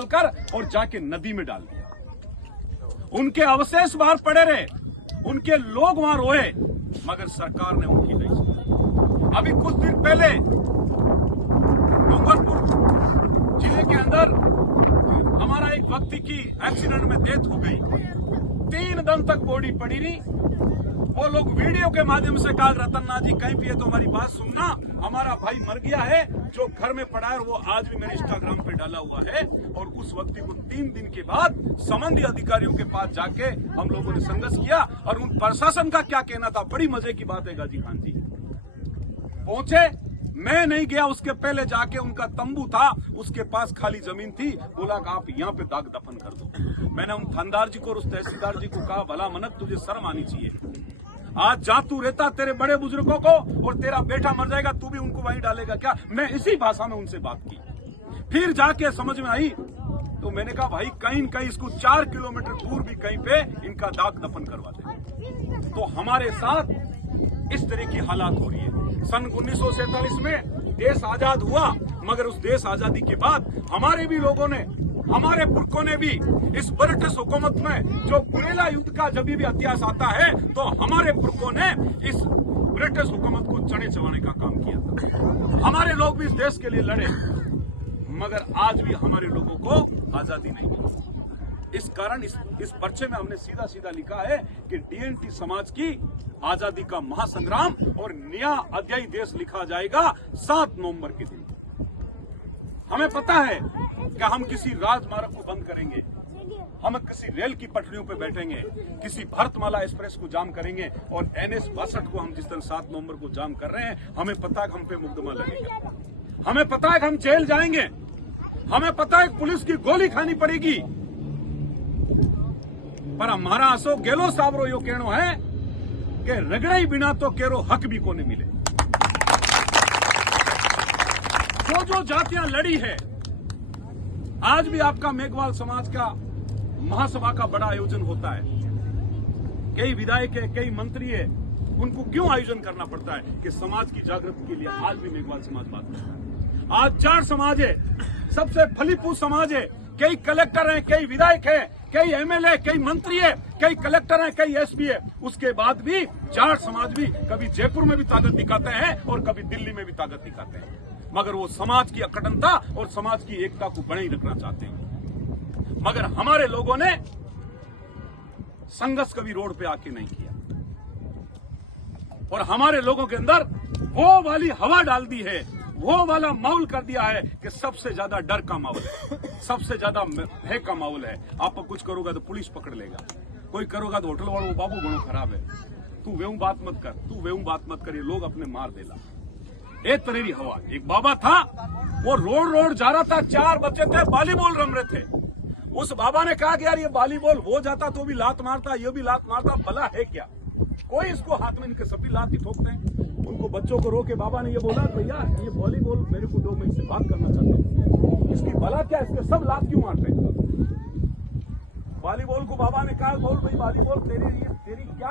निकालकर और जाके नदी में डाल दिया। उनके अवशेष बाहर पड़े रहे, उनके लोग वहां रोए, मगर सरकार ने उनकी नहीं सुनी। अभी कुछ दिन पहले डूंगरपुर जिले के अंदर हमारा एक व्यक्ति की एक्सीडेंट में डेथ हो गई। 3 दिन तक बॉडी पड़ी रही। वो लोग वीडियो के माध्यम से कहा, रतन्ना जी कहीं भी है तो हमारी बात सुनना, हमारा भाई मर गया है जो घर में पड़ा है। वो आज भी मेरे इंस्टाग्राम पे डाला हुआ है। और उस व्यक्ति को 3 दिन के बाद संबंधित अधिकारियों के पास जाके हम लोगों ने संघर्ष किया। और उन प्रशासन का क्या कहना था, बड़ी मजे की बात है। गाजी खान जी पहुंचे, मैं नहीं गया, उसके पहले जाके उनका तंबू था, उसके पास खाली जमीन थी। बोला कि आप यहाँ पे दाग दफन कर दो। मैंने उन थानेदार जी को और उस तहसीलदार जी को कहा, भला मनक तुझे शर्म आनी चाहिए। आज जा तू रहता तेरे बड़े बुजुर्गों को और तेरा बेटा मर जाएगा, तू भी उनको वहीं डालेगा क्या? मैं इसी भाषा में उनसे बात की। फिर जाके समझ में आई तो मैंने कहा, भाई कहीं न कहीं इसको 4 किलोमीटर दूर भी कहीं पे इनका दाग दफन करवा दे। तो हमारे साथ इस तरह की हालात हो रही है। सन 1947 में देश आजाद हुआ, मगर उस देश आजादी के बाद हमारे भी लोगों ने, हमारे पुरखों ने भी इस ब्रिटिश हुकूमत में जो गुरिल्ला युद्ध का जब भी इतिहास आता है तो हमारे पुरखों ने इस ब्रिटिश हुकूमत को चने चबाने का काम किया था। हमारे लोग भी इस देश के लिए लड़े, मगर आज भी हमारे लोगों को आजादी नहीं मिली। इस कारण इस पर्चे में हमने सीधा सीधा लिखा है कि डीएनटी समाज की आजादी का महासंग्राम और नया अध्याय देश लिखा जाएगा 7 नवंबर के दिन। हमें पता है कि हम किसी राजमार्ग को बंद करेंगे, हम किसी रेल की पटरियों पर बैठेंगे, किसी भारतमाला एक्सप्रेस को जाम करेंगे और NH 62 को हम जिस दिन 7 नवंबर को जाम कर रहे हैं, हमें पता है कि हम पे मुकदमा लगेगा, हमें पता है कि हम जेल जाएंगे, हमें पता है कि पुलिस की गोली खानी पड़ेगी। पर हमारा अशोक गहलोत साहब यो कहनो है कि रगड़ाई बिना तो केरो हक भी को नहीं मिले। जो जातियां लड़ी है, आज भी आपका मेघवाल समाज का महासभा का बड़ा आयोजन होता है। कई विधायक है, कई मंत्री है, उनको क्यों आयोजन करना पड़ता है कि समाज की जागृति के लिए आज भी मेघवाल समाज बात करता है। आज जाट समाज है, सबसे फलीफूल समाज है, कई कलेक्टर हैं, कई विधायक हैं, कई MLA, कई मंत्री है, कई कलेक्टर हैं, कई SP है। उसके बाद भी जाट समाज भी कभी जयपुर में भी ताकत दिखाते हैं और कभी दिल्ली में भी ताकत दिखाते हैं, मगर वो समाज की अखंडता और समाज की एकता को बनाए रखना चाहते हैं। मगर हमारे लोगों ने संघर्ष कभी रोड पे आके नहीं किया और हमारे लोगों के अंदर वो वाली हवा डाल दी है, वो वाला माहौल कर दिया है कि सबसे ज्यादा डर का माहौल है, सबसे ज्यादा भय का माहौल है। आप कुछ करोगे तो पुलिस पकड़ लेगा, कोई करोगा तो होटल वालों बाबू बड़ो खराब है, तू वेऊ बात मत कर, तू वेऊ बात मत कर, ये लोग अपने मार देला। एक तरह की हवा। एक बाबा था, वो रोड जा रहा था, 4 बच्चे थे, वॉलीबॉल रम रहे थे। उस बाबा ने कहा कि यार ये वॉलीबॉल हो जाता तो भी लात मारता, ये भी लात मारता, भला है क्या? कोई इसको हाथ में इनके सभी लात ही ठोकते हैं। उनको बच्चों को रोके बाबा ने ये बोला, भैया ये वॉलीबॉल मेरे को दो, मैं इससे बात करना चाहता हूँ, इसकी भला क्या, इसके सब लात क्यों मारते हैं? वॉलीबॉल को बाबा ने कहा, बोल भाई वॉलीबॉल तेरी क्या